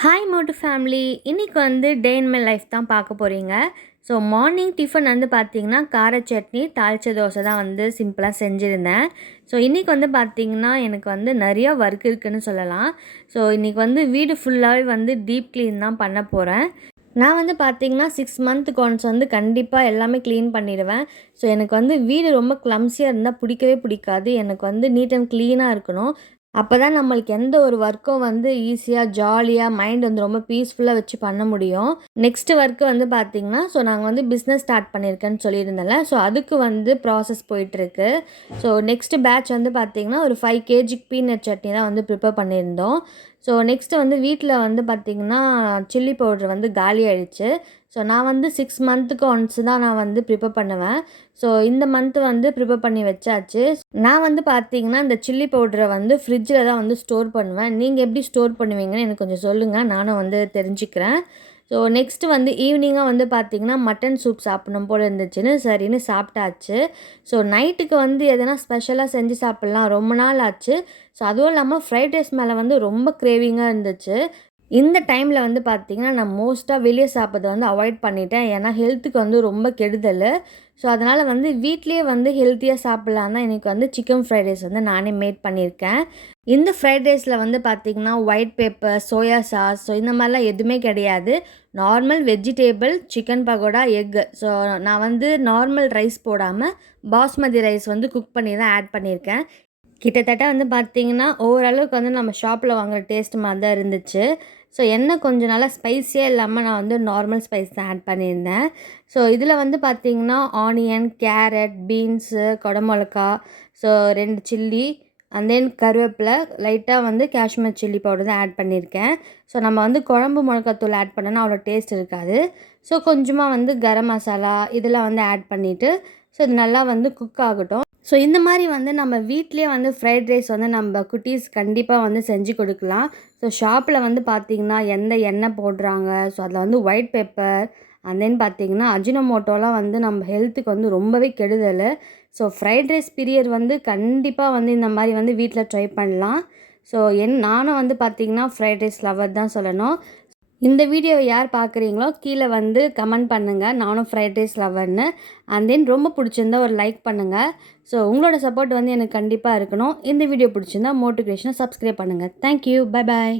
Hi மோட்டு family. இன்றைக்கி வந்து டே in my life தான் பார்க்க போகிறீங்க. ஸோ மார்னிங் டிஃபன் வந்து பார்த்திங்கன்னா கார சட்னி தாளிச்ச தோசை தான் வந்து சிம்பிளாக செஞ்சுருந்தேன். ஸோ இன்றைக்கி வந்து பார்த்திங்கன்னா எனக்கு வந்து நிறையா ஒர்க் இருக்குதுன்னு சொல்லலாம். ஸோ இன்றைக்கி வந்து வீடு ஃபுல்லாகவே வந்து டீப் க்ளீன் தான் பண்ண போகிறேன். நான் வந்து பார்த்திங்கன்னா 6 மந்த்துக்கு ஒன்ஸ் வந்து கண்டிப்பாக எல்லாமே க்ளீன் பண்ணிடுவேன். ஸோ எனக்கு வந்து வீடு ரொம்ப க்ளம்ஸியாக இருந்தால் பிடிக்கவே பிடிக்காது. எனக்கு வந்து நீட் அண்ட் க்ளீனாக இருக்கணும். அப்போ தான் நம்மளுக்கு எந்த ஒரு ஒர்க்கும் வந்து ஈஸியாக ஜாலியாக மைண்ட் வந்து ரொம்ப பீஸ்ஃபுல்லாக வச்சு பண்ண முடியும். நெக்ஸ்ட் ஒர்க்கு வந்து பார்த்திங்கன்னா, ஸோ நாங்கள் வந்து பிஸ்னஸ் ஸ்டார்ட் பண்ணியிருக்கேன்னு சொல்லியிருந்தேன்ல, ஸோ அதுக்கு வந்து ப்ராசஸ் போயிட்டுருக்கு. ஸோ நெக்ஸ்ட் பேட்ச் வந்து பார்த்திங்கன்னா ஒரு 5 kg பீனட் சட்னி தான் வந்து ப்ரிப்பேர் பண்ணியிருந்தோம். ஸோ நெக்ஸ்ட்டு வந்து வீட்டில் வந்து பார்த்திங்கன்னா சில்லி பவுட்ரு வந்து காலி ஆகிடுச்சு. ஸோ நான் வந்து 6 மந்த்துக்கு ஒன்ஸ் தான் நான் வந்து ப்ரிப்பேர் பண்ணுவேன். ஸோ இந்த மந்த்து வந்து ப்ரிப்பேர் பண்ணி வச்சாச்சு. நான் வந்து பார்த்திங்கன்னா இந்த சில்லி பவுடரை வந்து ஃப்ரிட்ஜில் தான் வந்து ஸ்டோர் பண்ணுவேன். நீங்கள் எப்படி ஸ்டோர் பண்ணுவீங்கன்னு எனக்கு கொஞ்சம் சொல்லுங்கள், நானும் வந்து தெரிஞ்சுக்கிறேன். ஸோ நெக்ஸ்ட்டு வந்து ஈவினிங்காக வந்து பார்த்திங்கன்னா மட்டன் சூப் சாப்பிடணும் போல் இருந்துச்சுன்னு சரின்னு சாப்பிட்டாச்சு. ஸோ நைட்டுக்கு வந்து எதனா ஸ்பெஷலாக செஞ்சு சாப்பிட்லாம், ரொம்ப நாள் ஆச்சு. ஸோ அதுவும் இல்லாமல் ஃப்ரைட் ரைஸ் மேலே வந்து ரொம்ப கிரேவிங்காக இருந்துச்சு. இந்த டைமில் வந்து பார்த்திங்கன்னா நான் மோஸ்ட்டாக வெளியே சாப்பிட்றத வந்து அவாய்ட் பண்ணிட்டேன். ஏன்னா ஹெல்த்துக்கு வந்து ரொம்ப கெடுதல். ஸோ அதனால் வந்து வீட்லேயே வந்து ஹெல்த்தியாக சாப்பிட்லாம் தான் எனக்கு வந்து சிக்கன் ஃப்ரைட் ரைஸ் வந்து நானே மேட் பண்ணியிருக்கேன். இந்த ஃப்ரைட் ரைஸில் வந்து பார்த்திங்கன்னா white pepper, soya sauce, so இந்த மாதிரிலாம் எதுவுமே கிடையாது. Normal vegetable, chicken pakoda, egg. So நான் வந்து நார்மல் ரைஸ் போடாமல் பாஸ்மதி ரைஸ் வந்து குக் பண்ணி தான் ஆட் பண்ணியிருக்கேன். கிட்டத்தட்ட வந்து பார்த்திங்கன்னா ஓரளவுக்கு வந்து நம்ம ஷாப்பில் வாங்குகிற டேஸ்ட் மாதிரி தான் இருந்துச்சு. ஸோ எண்ணெய் கொஞ்சம் நல்லா ஸ்பைஸியாக இல்லாமல் நான் வந்து நார்மல் ஸ்பைஸ் தான் ஆட் பண்ணியிருந்தேன். ஸோ இதில் வந்து பார்த்திங்கன்னா ஆனியன், கேரட், பீன்ஸு, கொடமிளகா, ஸோ 2 சில்லி அண்ட் தென் கருவேப்பிலை, லைட்டாக வந்து காஷ்மீர் சில்லி பவுடர் தான் ஆட் பண்ணியிருக்கேன். ஸோ நம்ம வந்து குழம்பு மிளகாத்தூள் ஆட் பண்ணோன்னா அவ்வளோ டேஸ்ட் இருக்காது. ஸோ கொஞ்சமாக வந்து கரம் மசாலா இதெல்லாம் வந்து ஆட் பண்ணிவிட்டு ஸோ இது நல்லா வந்து குக் ஆகட்டும். ஸோ இந்த மாதிரி வந்து நம்ம வீட்லேயே வந்து ஃப்ரைட் ரைஸ் வந்து நம்ம குட்டீஸ் கண்டிப்பாக வந்து செஞ்சு கொடுக்கலாம். ஸோ ஷாப்பில் வந்து பார்த்திங்கன்னா எந்த எண்ணெய் போடுறாங்க, ஸோ அதில் வந்து ஒயிட் பெப்பர் அண்ட் தென் பார்த்திங்கன்னா அஜினோமோட்டோலாம் வந்து நம்ம ஹெல்த்துக்கு வந்து ரொம்பவே கெடுதல். ஸோ ஃப்ரைட் ரைஸ் பிரியர் வந்து கண்டிப்பாக வந்து இந்த மாதிரி வந்து வீட்டில் ட்ரை பண்ணலாம். ஸோ நானும் வந்து பார்த்திங்கன்னா ஃப்ரைட் ரைஸ் லவர் தான் சொல்லணும். இந்த வீடியோவை யார் பார்க்குறீங்களோ கீழே வந்து கமெண்ட் பண்ணுங்கள், நானும் ஃப்ரைட் ரைஸ் லவர்னு. அண்ட் தென் ரொம்ப பிடிச்சிருந்தா ஒரு லைக் பண்ணுங்கள். ஸோ உங்களோட சப்போர்ட் வந்து எனக்கு கண்டிப்பாக இருக்கணும். இந்த வீடியோ பிடிச்சிருந்தா மோட்டிவேஷனை சப்ஸ்கிரைப் பண்ணுங்கள். Thank you, bye bye.